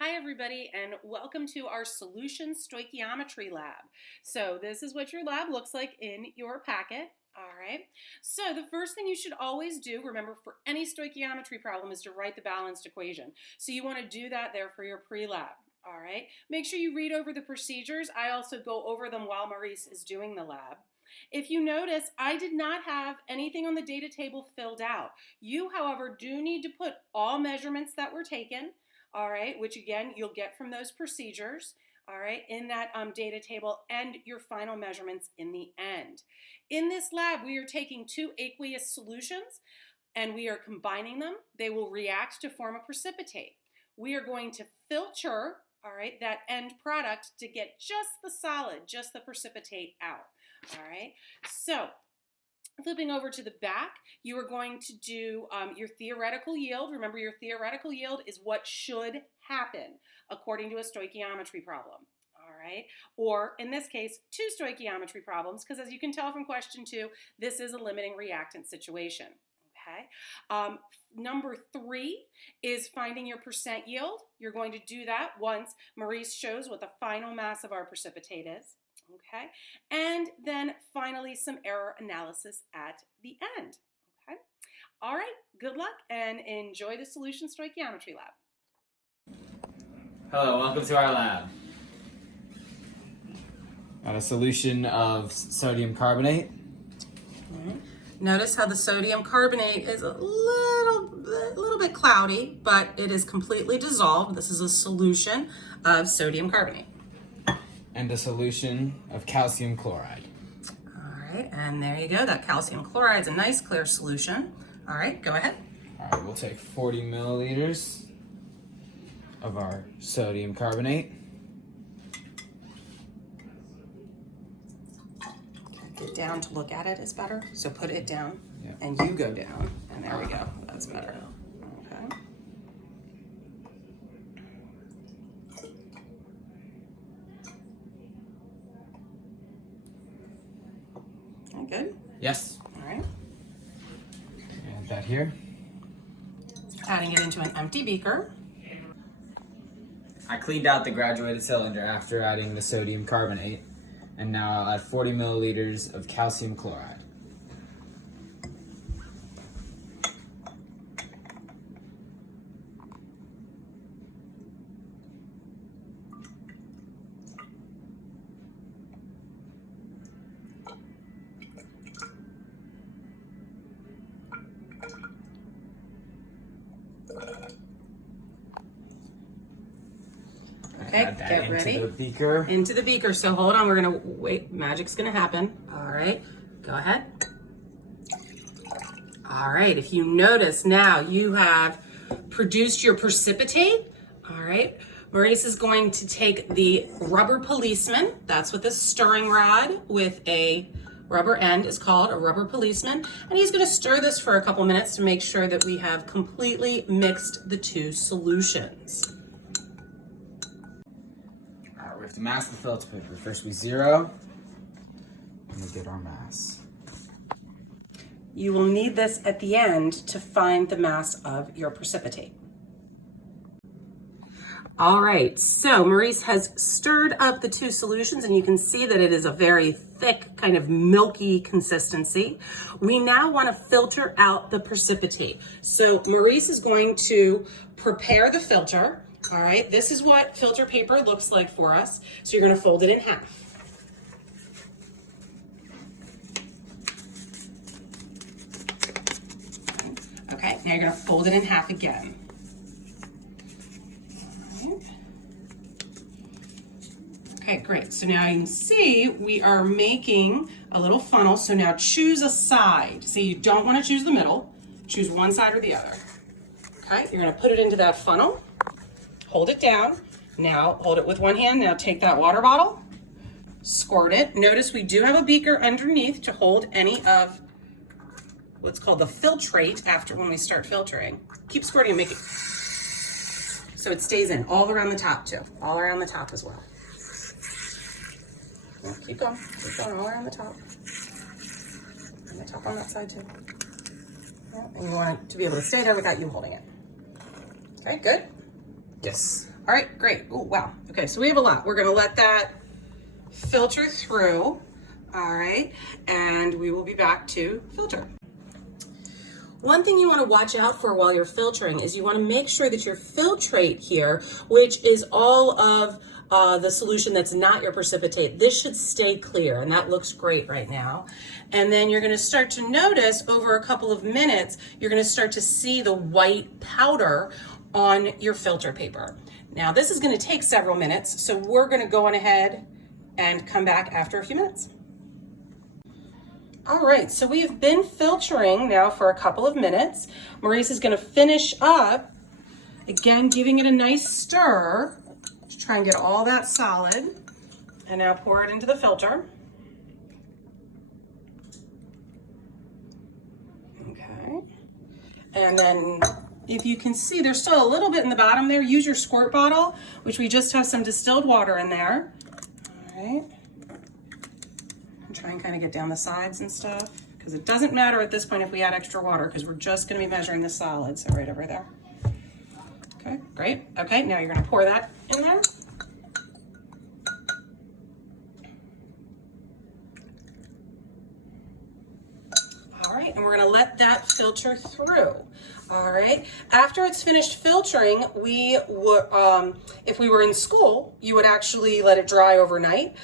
Hi everybody, and welcome to our Solution Stoichiometry Lab. So this is what your lab looks like in your packet. All right, so the first thing you should always do, remember, for any stoichiometry problem is to write the balanced equation. So you want to do that there for your pre-lab. All right, make sure you read over the procedures. I also go over them while Maurice is doing the lab. If you notice, I did not have anything on the data table filled out. You, however, do need to put all measurements that were taken, all right, which again, you'll get from those procedures, all right, in that data table, and your final measurements in the end. In this lab, we are taking two aqueous solutions and we are combining them. They will react to form a precipitate. We are going to filter, all right, that end product to get just the solid, just the precipitate out, all right? So flipping over to the back, you are going to do your theoretical yield. Remember, your theoretical yield is what should happen according to a stoichiometry problem. All right, or in this case, two stoichiometry problems, because as you can tell from question 2, this is a limiting reactant situation. Okay. Number 3 is finding your percent yield. You're going to do that once Maurice shows what the final mass of our precipitate is. Okay, and then finally some error analysis at the end. Okay, all right, good luck and enjoy the Solution Stoichiometry Lab. Hello, welcome to our lab. Got a solution of sodium carbonate. Notice how the sodium carbonate is a little bit cloudy, but it is completely dissolved. This is a solution of sodium carbonate. And a solution of calcium chloride. All right, and there you go. That calcium chloride is a nice clear solution. All right, go ahead. All right, we'll take 40 milliliters of our sodium carbonate. Get down to look at it is better. So put it down, Yeah. and you go down, and there we go. That's better. Okay. Good? Yes. All right. Add that here. Adding it into an empty beaker. I cleaned out the graduated cylinder after adding the sodium carbonate, and now I'll add 40 milliliters of calcium chloride. Okay, Add that get into ready. the beaker. Into the beaker. So hold on, we're gonna wait. Magic's gonna happen. All right, go ahead. All right, if you notice now, you have produced your precipitate. All right, Maurice is going to take the rubber policeman. That's what this stirring rod with a rubber end is called, a rubber policeman. And he's gonna stir this for a couple minutes to make sure that we have completely mixed the two solutions. We have to mask the filter paper. First we zero, and we get our mass. You will need this at the end to find the mass of your precipitate. All right, so Maurice has stirred up the two solutions, and you can see that it is a very thick, kind of milky consistency. We now want to filter out the precipitate. So Maurice is going to prepare the filter. All right, this is what filter paper looks like for us. So you're going to fold it in half. Okay, now you're going to fold it in half again. Okay, great. So now you can see we are making a little funnel. So now choose a side. See, you don't want to choose the middle. Choose one side or the other. Okay, you're going to put it into that funnel. Hold it down. Now hold it with one hand. Now take that water bottle, squirt it. Notice we do have a beaker underneath to hold any of what's called the filtrate after when we start filtering. Keep squirting and make it so it stays in all around the top too. All around the top as well. Keep going all around the top. And the top on that side too. Yeah, and you want it to be able to stay there without you holding it. Okay, good. Yes. All right, great. Oh, wow. Okay, so we have a lot. We're gonna let that filter through. All right, and we will be back to filter. One thing you want to watch out for while you're filtering is you want to make sure that your filtrate here, which is all of the solution that's not your precipitate, this should stay clear, and that looks great right now. And then you're going to start to notice over a couple of minutes, you're going to start to see the white powder on your filter paper. Now this is going to take several minutes, so we're going to go on ahead and come back after a few minutes. All right, so we have been filtering now for a couple of minutes. Maurice is going to finish up, again, giving it a nice stir to try and get all that solid. And now pour it into the filter. Okay. And then if you can see, there's still a little bit in the bottom there. Use your squirt bottle, which we just have some distilled water in there. All right. Try and kind of get down the sides and stuff, because it doesn't matter at this point if we add extra water, because we're just going to be measuring the solids. So right over there. Okay, great. Okay, now you're going to pour that in there. All right, and we're going to let that filter through. All right, after it's finished filtering, we would, if we were in school, you would actually let it dry overnight.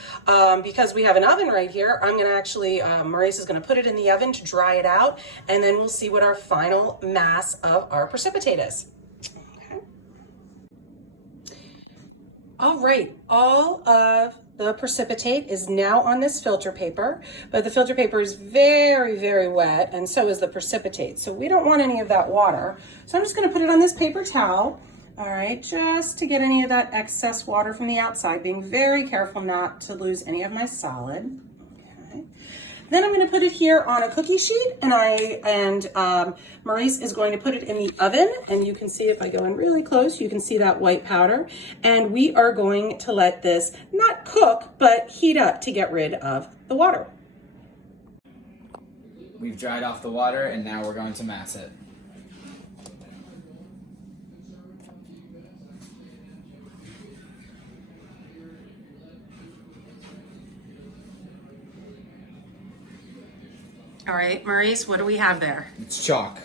Because we have an oven right here, I'm going to actually, Maurice is going to put it in the oven to dry it out, and then we'll see what our final mass of our precipitate is. Okay. All right, all of the precipitate is now on this filter paper, but the filter paper is very, very wet, and so is the precipitate. So we don't want any of that water. So I'm just going to put it on this paper towel, all right, just to get any of that excess water from the outside, being very careful not to lose any of my solid. Okay. Then I'm going to put it here on a cookie sheet, and Maurice is going to put it in the oven, and you can see if I go in really close, you can see that white powder, and we are going to let this not cook, but heat up to get rid of the water. We've dried off the water, and now we're going to mass it. All right, Maurice, what do we have there? It's chalk.